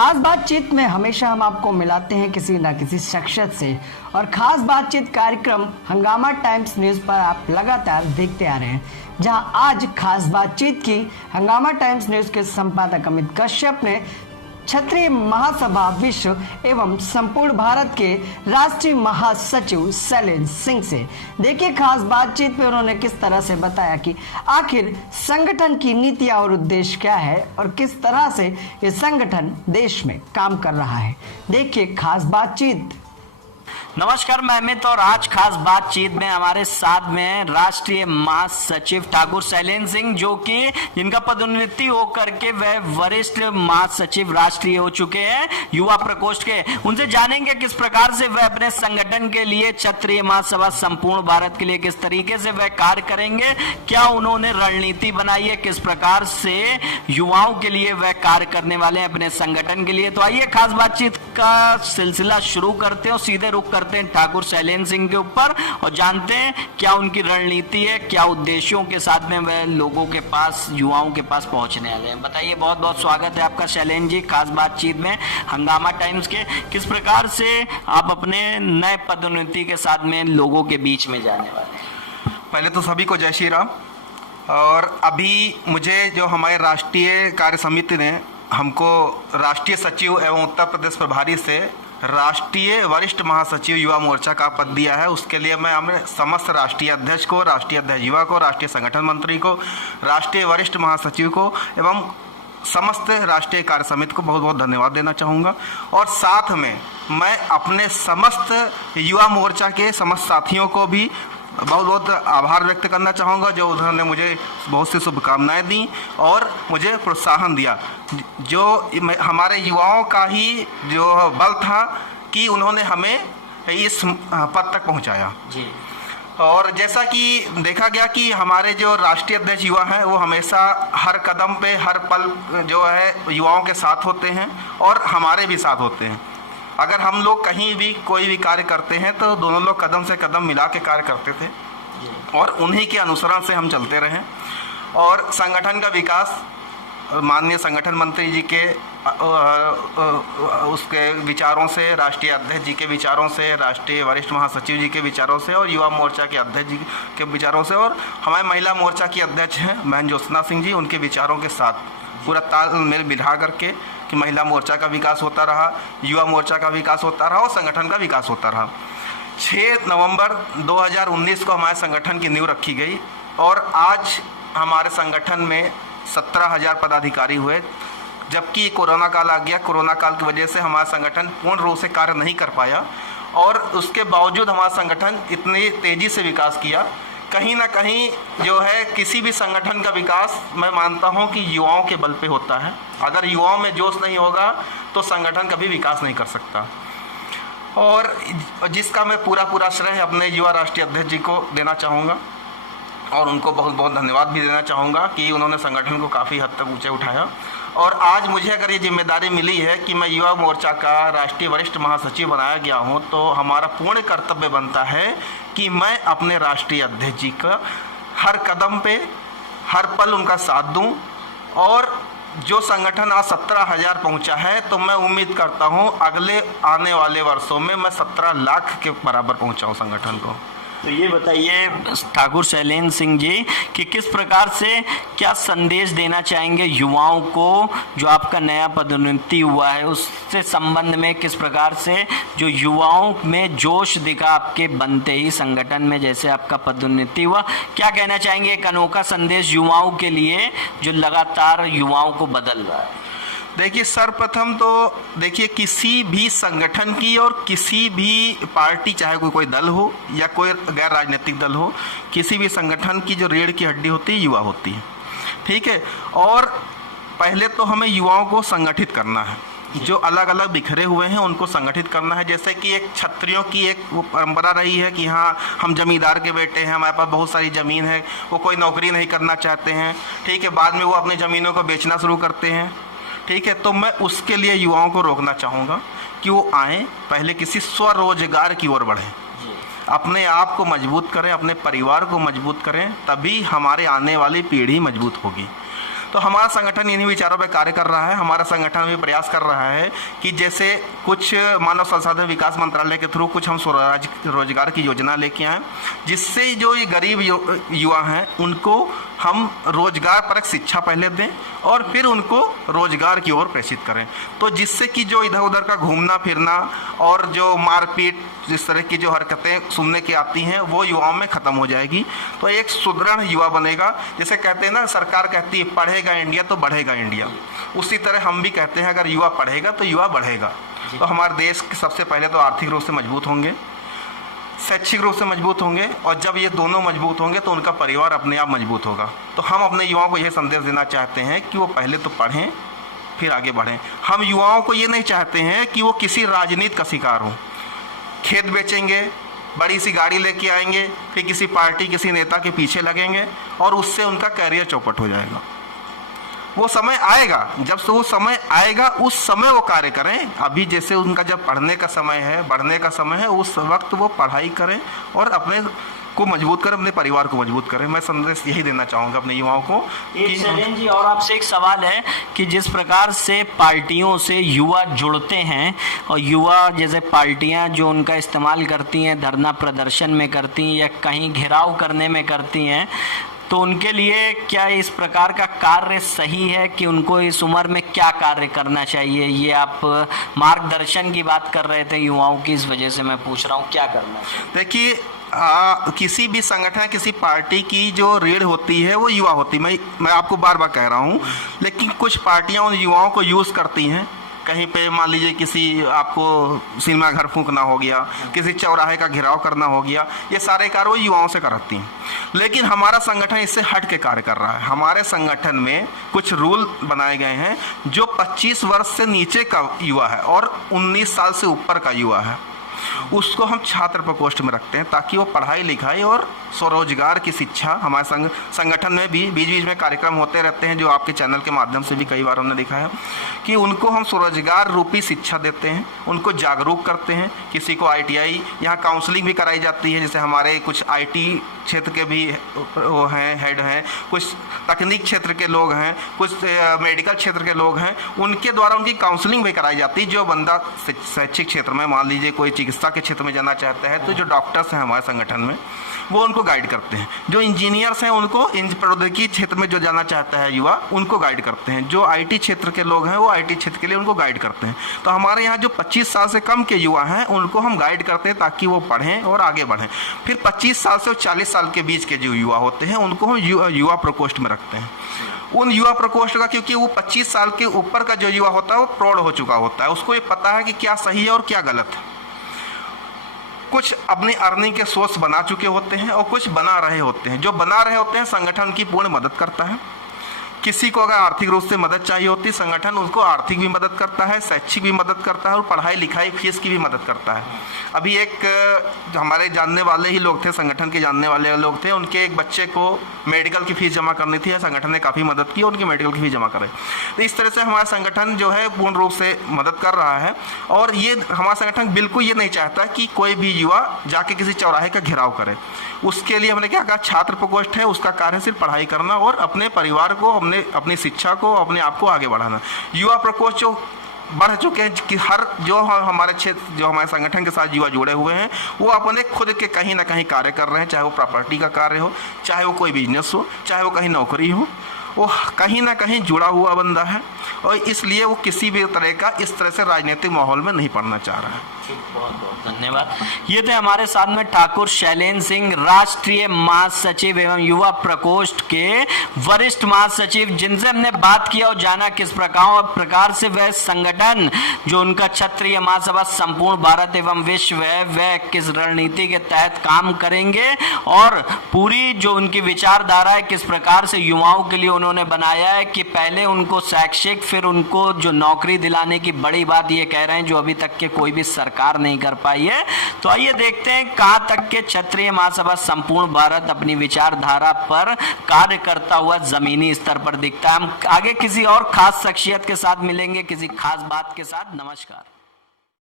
खास बातचीत में हमेशा हम आपको मिलाते हैं किसी न किसी शख्सियत से, और खास बातचीत कार्यक्रम हंगामा टाइम्स न्यूज़ पर आप लगातार देखते आ रहे हैं, जहां आज खास बातचीत की हंगामा टाइम्स न्यूज़ के संपादक अमित कश्यप ने क्षत्रिय महासभा विश्व एवं संपूर्ण भारत के राष्ट्रीय महासचिव शैलेंद्र सिंह से देखिए खास बातचीत में उन्होंने किस तरह से बताया कि आखिर संगठन की नीतियां और उद्देश्य क्या है और किस तरह से ये संगठन देश में काम कर रहा है। देखिए खास बातचीत। नमस्कार, मैं अमित और आज खास बातचीत में हमारे साथ में राष्ट्रीय महासचिव ठाकुर शैलेंद्र सिंह, जो कि जिनका पदोन्नति होकर के वह वरिष्ठ महासचिव राष्ट्रीय हो चुके हैं युवा प्रकोष्ठ के। उनसे जानेंगे किस प्रकार से वह अपने संगठन के लिए क्षत्रिय महासभा संपूर्ण भारत के लिए किस तरीके से वह कार्य करेंगे, क्या उन्होंने रणनीति बनाई है, किस प्रकार से युवाओं के लिए वह कार्य करने वाले हैं अपने संगठन के लिए। तो आइए खास बातचीत का सिलसिला शुरू करते हैं और सीधे रुक करते हैं ठाकुर शैलेंद्र सिंह के ऊपर और जानते हैं क्या उनकी रणनीति है, क्या उद्देश्यों के साथ में वह लोगों के पास, युवाओं के पास पहुंचने वाले हैं। बताइए, बहुत बहुत स्वागत है आपका शैलेंद्र जी खास बातचीत में हंगामा टाइम्स के। किस प्रकार से आप अपने नए पदोन्नति के साथ में लोगों के बीच में जाने वाले हैं? पहले तो सभी को जय श्री राम। और अभी मुझे जो हमारे राष्ट्रीय कार्य समिति ने हमको राष्ट्रीय सचिव एवं उत्तर प्रदेश प्रभारी से राष्ट्रीय वरिष्ठ महासचिव युवा मोर्चा का पद दिया है, उसके लिए मैं हमने समस्त राष्ट्रीय अध्यक्ष को, राष्ट्रीय अध्यक्ष युवा को, राष्ट्रीय संगठन मंत्री को, राष्ट्रीय वरिष्ठ महासचिव को एवं समस्त राष्ट्रीय कार्य समिति को बहुत बहुत धन्यवाद देना चाहूँगा। और साथ में मैं अपने समस्त युवा मोर्चा के समस्त साथियों को भी बहुत बहुत आभार व्यक्त करना चाहूँगा, जो उन्होंने मुझे बहुत सी शुभकामनाएं दी और मुझे प्रोत्साहन दिया, जो हमारे युवाओं का ही जो बल था कि उन्होंने हमें इस पद तक पहुँचाया जी। और जैसा कि देखा गया कि हमारे जो राष्ट्रीय अध्यक्ष युवा हैं वो हमेशा हर कदम पे, हर पल जो है युवाओं के साथ होते हैं और हमारे भी साथ होते हैं। अगर हम लोग कहीं भी कोई भी कार्य करते हैं तो दोनों लोग कदम से कदम मिला के कार्य करते थे और उन्हीं के अनुसरण से हम चलते रहे। और संगठन का विकास माननीय संगठन मंत्री जी के उसके विचारों से, राष्ट्रीय अध्यक्ष जी के विचारों से, राष्ट्रीय वरिष्ठ महासचिव जी के विचारों से और युवा मोर्चा के अध्यक्ष जी के विचारों से और हमारे महिला मोर्चा की अध्यक्ष हैं बहन ज्योत्सना सिंह जी, उनके विचारों के साथ पूरा तालमेल बिठा करके कि महिला मोर्चा का विकास होता रहा, युवा मोर्चा का विकास होता रहा और संगठन का विकास होता रहा। 6 नवंबर 2019 को हमारे संगठन की नींव रखी गई और आज हमारे संगठन में 17,000 पदाधिकारी हुए, जबकि कोरोना काल आ गया। कोरोना काल की वजह से हमारा संगठन पूर्ण रूप से कार्य नहीं कर पाया और उसके बावजूद हमारा संगठन इतनी तेज़ी से विकास किया। कहीं ना कहीं जो है किसी भी संगठन का विकास मैं मानता हूं कि युवाओं के बल पे होता है। अगर युवाओं में जोश नहीं होगा तो संगठन कभी विकास नहीं कर सकता। और जिसका मैं पूरा श्रेय अपने युवा राष्ट्रीय अध्यक्ष जी को देना चाहूँगा और उनको बहुत बहुत धन्यवाद भी देना चाहूँगा कि उन्होंने संगठन को काफ़ी हद तक ऊंचे उठाया। और आज मुझे अगर ये जिम्मेदारी मिली है कि मैं युवा मोर्चा का राष्ट्रीय वरिष्ठ महासचिव बनाया गया हूँ, तो हमारा पूर्ण कर्तव्य बनता है कि मैं अपने राष्ट्रीय अध्यक्ष जी का हर कदम पे, हर पल उनका साथ दूं। और जो संगठन आज 17,000 पहुंचा है, तो मैं उम्मीद करता हूं अगले आने वाले वर्षों में मैं 17 लाख के बराबर पहुंचाऊं संगठन को। तो ये बताइए ठाकुर शैलेंद्र सिंह जी कि किस प्रकार से क्या संदेश देना चाहेंगे युवाओं को, जो आपका नया पदोन्नति हुआ है उससे संबंध में, किस प्रकार से जो युवाओं में जोश दिखा आपके बनते ही संगठन में जैसे आपका पदोन्नति हुआ, क्या कहना चाहेंगे एक अनोखा संदेश युवाओं के लिए जो लगातार युवाओं को बदल रहा है? देखिए, सर्वप्रथम तो देखिए किसी भी संगठन की और किसी भी पार्टी, चाहे कोई दल हो या कोई गैर राजनीतिक दल हो, किसी भी संगठन की जो रीढ़ की हड्डी होती है युवा होती है, ठीक है। और पहले तो हमें युवाओं को संगठित करना है, जो अलग अलग बिखरे हुए हैं उनको संगठित करना है। जैसे कि एक क्षत्रियों की एक वो परंपरा रही है कि हाँ हम जमींदार के बेटे हैं, हमारे पास बहुत सारी ज़मीन है, वो कोई नौकरी नहीं करना चाहते हैं, ठीक है। बाद में वो अपनी ज़मीनों को बेचना शुरू करते हैं, ठीक है। तो मैं उसके लिए युवाओं को रोकना चाहूँगा कि वो आएँ, पहले किसी स्वरोजगार की ओर बढ़ें, अपने आप को मजबूत करें, अपने परिवार को मजबूत करें, तभी हमारे आने वाली पीढ़ी मजबूत होगी। तो हमारा संगठन इन्हीं विचारों पर कार्य कर रहा है। हमारा संगठन भी प्रयास कर रहा है कि जैसे कुछ मानव संसाधन विकास मंत्रालय के थ्रू कुछ हम रोजगार की योजना लेके आए, जिससे जो ये गरीब युवा हैं उनको हम रोजगार परक शिक्षा पहले दें और फिर उनको रोजगार की ओर प्रेषित करें, तो जिससे कि जो इधर उधर का घूमना फिरना और जो मारपीट जिस तरह की जो हरकतें सुनने की आती हैं वो युवाओं में ख़त्म हो जाएगी। तो एक सुदृढ़ युवा बनेगा। जैसे कहते हैं ना, सरकार कहती है पढ़ेगा इंडिया तो बढ़ेगा इंडिया, उसी तरह हम भी कहते हैं अगर युवा पढ़ेगा तो युवा बढ़ेगा। तो हमारे देश सबसे पहले तो आर्थिक रूप से मजबूत होंगे, शैक्षिक रूप से मजबूत होंगे, और जब ये दोनों मजबूत होंगे तो उनका परिवार अपने आप मजबूत होगा। तो हम अपने युवाओं को यह संदेश देना चाहते हैं कि वो पहले तो पढ़ें फिर आगे बढ़ें। हम युवाओं को ये नहीं चाहते हैं कि वो किसी राजनीति का शिकार हो, खेत बेचेंगे, बड़ी सी गाड़ी लेके आएंगे, फिर किसी पार्टी किसी नेता के पीछे लगेंगे और उससे उनका कैरियर चौपट हो जाएगा। वो समय आएगा, जब से वो समय आएगा उस समय वो कार्य करें। अभी जैसे उनका जब पढ़ने का समय है, बढ़ने का समय है, उस वक्त वो पढ़ाई करें और अपने को मजबूत करें, अपने परिवार को मजबूत करें। मैं संदेश यही देना चाहूँगा अपने युवाओं को। शैलेंद्र जी, और आपसे एक सवाल है कि जिस प्रकार से पार्टियों से युवा जुड़ते हैं और युवा जैसे पार्टियां जो उनका इस्तेमाल करती हैं, धरना प्रदर्शन में करती हैं या कहीं घेराव करने में करती हैं, तो उनके लिए क्या इस प्रकार का कार्य सही है कि उनको इस उम्र में क्या कार्य करना चाहिए? ये आप मार्गदर्शन की बात कर रहे थे युवाओं की, इस वजह से मैं पूछ रहा हूँ क्या करना चाहिए। देखिए, किसी भी संगठन किसी पार्टी की जो रीढ़ होती है वो युवा होती है। मैं आपको बार बार कह रहा हूँ, लेकिन कुछ पार्टियाँ उन युवाओं को यूज़ करती हैं। कहीं पे मान लीजिए किसी आपको सिनेमा घर फूंकना हो गया, किसी चौराहे का घेराव करना हो गया, ये सारे कार्य वो युवाओं से कराती हैं। लेकिन हमारा संगठन इससे हट के कार्य कर रहा है। हमारे संगठन में कुछ रूल बनाए गए हैं, जो 25 वर्ष से नीचे का युवा है और 19 साल से ऊपर का युवा है, उसको हम छात्र प्रकोष्ठ में रखते हैं ताकि वो पढ़ाई लिखाई और स्वरोजगार की शिक्षा। हमारे संगठन में भी बीच बीच में कार्यक्रम होते रहते हैं, जो आपके चैनल के माध्यम से भी कई बार हमने देखा है कि उनको हम स्वरोजगार रूपी शिक्षा देते हैं, उनको जागरूक करते हैं। किसी को ITI, यहाँ काउंसलिंग भी कराई जाती है। जैसे हमारे कुछ IT क्षेत्र के भी वो हैं, हेड हैं, कुछ तकनीक क्षेत्र के लोग हैं, कुछ मेडिकल क्षेत्र के लोग हैं, उनके द्वारा उनकी काउंसलिंग भी कराई जाती है। जो बंदा शैक्षिक क्षेत्र में, मान लीजिए कोई चिकित्सा के क्षेत्र में जाना चाहता है, तो जो डॉक्टर्स हैं हमारे संगठन में वो उनको गाइड करते हैं। जो इंजीनियर्स हैं उनको प्रौद्योगिकी क्षेत्र में जो जाना चाहता है युवा, उनको गाइड करते हैं। जो IT क्षेत्र के लोग हैं वो IT क्षेत्र के लिए उनको गाइड करते हैं। तो हमारे यहाँ जो 25 साल से कम के युवा हैं उनको हम गाइड करते हैं ताकि वो पढ़ें और आगे बढ़ें। फिर 25 साल से 40 साल के बीच के जो युवा होते हैं उनको हम युवा प्रकोष्ठ में रखते हैं। उन युवा प्रकोष्ठ का, क्योंकि वो 25 साल के ऊपर का जो युवा होता है वो प्रौढ़ हो चुका होता है, उसको ये पता है कि क्या सही है और क्या गलत है। कुछ अपनी अर्निंग के सोर्स बना चुके होते हैं और कुछ बना रहे होते हैं। जो बना रहे होते हैं संगठन की पूर्ण मदद करता है। किसी को अगर आर्थिक रूप से मदद चाहिए होती है, संगठन उसको आर्थिक भी मदद करता है, शैक्षिक भी मदद करता है और पढ़ाई लिखाई फीस की भी मदद करता है। अभी एक हमारे जानने वाले ही लोग थे, संगठन के जानने वाले लोग थे, उनके एक बच्चे को मेडिकल की फ़ीस जमा करनी थी, संगठन ने काफ़ी मदद की और उनकी मेडिकल की फ़ीस जमा करे। तो इस तरह से हमारा संगठन जो है पूर्ण रूप से मदद कर रहा है। और ये हमारा संगठन बिल्कुल ये नहीं चाहता कि कोई भी युवा जाके किसी चौराहे का घेराव करे। उसके लिए हमने क्या कहा, छात्र प्रकोष्ठ है, उसका कार्य सिर्फ पढ़ाई करना और अपने परिवार को, अपनी शिक्षा को, अपने आप को आगे बढ़ाना। युवा प्रकोष्ठ जो बढ़ चुके हैं कि हर जो हमारे क्षेत्र, जो हमारे संगठन के साथ युवा जुड़े हुए हैं, वो अपने खुद के कहीं ना कहीं कार्य कर रहे हैं, चाहे वो प्रॉपर्टी का कार्य हो, चाहे वो कोई बिजनेस हो, चाहे वो कहीं नौकरी हो, वो कहीं ना कहीं जुड़ा हुआ बंदा है और इसलिए वो किसी भी तरह का इस तरह से राजनीतिक माहौल में नहीं पड़ना चाह रहा है। बहुत बहुत धन्यवाद। ये थे हमारे साथ में ठाकुर शैलेंद्र सिंह, राष्ट्रीय महासचिव एवं युवा प्रकोष्ठ के वरिष्ठ महासचिव, जिनसे हमने बात किया और जाना किस प्रकार से वह संगठन जो उनका क्षत्रिय महासभा संपूर्ण भारत एवं विश्व है, वह किस रणनीति के तहत काम करेंगे और पूरी जो उनकी विचारधारा है किस प्रकार से युवाओं के लिए उन्होंने बनाया है कि पहले उनको शैक्षिक, फिर उनको जो नौकरी दिलाने की बड़ी बात ये कह रहे हैं जो अभी तक के कोई भी सरकार नहीं कर पाई है। तो आइए देखते हैं कहां तक के क्षत्रिय महासभा संपूर्ण भारत अपनी विचारधारा पर कार्य करता हुआ जमीनी स्तर पर दिखता है। हम आगे किसी और खास शख्सियत के साथ मिलेंगे, किसी खास बात के साथ। नमस्कार।